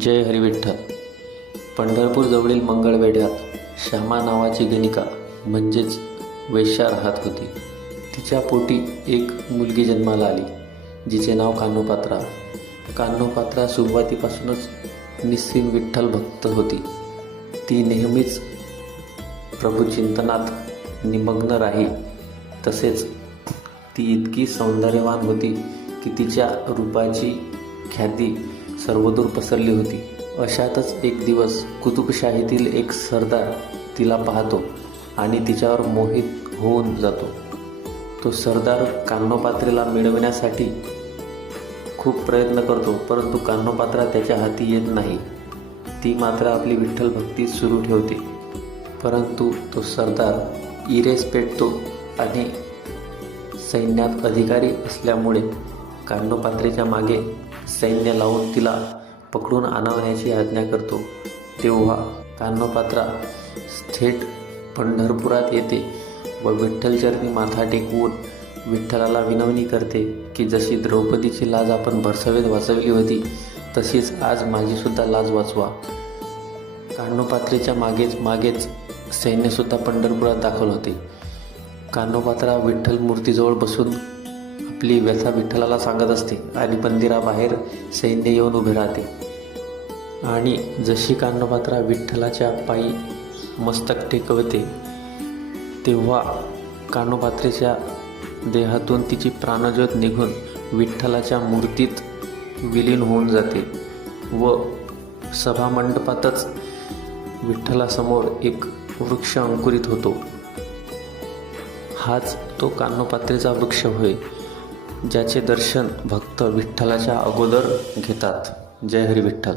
जय हरिविठ्ठल. पंढरपूरजवळील मंगळवेढ्यात श्यामा नावाची गणिका म्हणजेच वेश्या राहत होती. तिच्या पोटी एक मुलगी जन्माला आली जिचे नाव कान्होपात्रा. कान्होपात्रा सुरुवातीपासूनच निस्सीम विठ्ठल भक्त होती. ती नेहमीच प्रभू चिंतनात निमग्न राही तसेच ती इतकी सौंदर्यवान होती की तिच्या रूपाची ख्याती सर्वदूर पसरली होती. अशातच एक दिवस कुतुबशाहीतील एक सरदार तिला पाहतो आणि तिच्यावर मोहित होऊन जातो. तो सरदार कान्होपात्रेला मिळवण्यासाठी खूप प्रयत्न करतो परंतु कान्होपात्रा त्याच्या हाती येत नाही. ती मात्र आपली विठ्ठल भक्ती सुरू ठेवते. परंतु तो सरदार इरेस पेटतो आणि सैन्यात अधिकारी असल्यामुळे कान्होपात्रेच्या मागे सैन्य लावून तिला पकडून आणवण्याची आज्ञा करतो. तेव्हा कान्होपात्रा थेट पंढरपुरात येते व विठ्ठलचरणी माथा टेकवून विठ्ठलाला विनवणी करते की जशी द्रौपदीची लाज आपण भरसवेत वाचवली होती तशीच आज माझीसुद्धा लाज वाचवा. कान्होपात्रेच्या मागेच मागेच सैन्यसुद्धा पंढरपुरात दाखल होते. कान्होपात्रा विठ्ठल मूर्तीजवळ बसून आपली व्यथा विठ्ठलाला सांगत असते आणि मंदिराबाहेर सैन्य येऊन उभे राहते. आणि जशी कानपात्रा विठ्ठलाच्या पायी मस्तक टेकवते तेव्हा कानोपात्रेच्या देहातून तिची प्राणज्योत निघून विठ्ठलाच्या मूर्तीत विलीन होऊन जाते व सभामंडपातच विठ्ठलासमोर एक वृक्ष अंकुरित होतो. हाच तो कानोपात्रेचा वृक्ष होय. ज्याचे दर्शन भक्त विठ्ठलाच्या अगोदर घेतात. जय हरी विठ्ठल.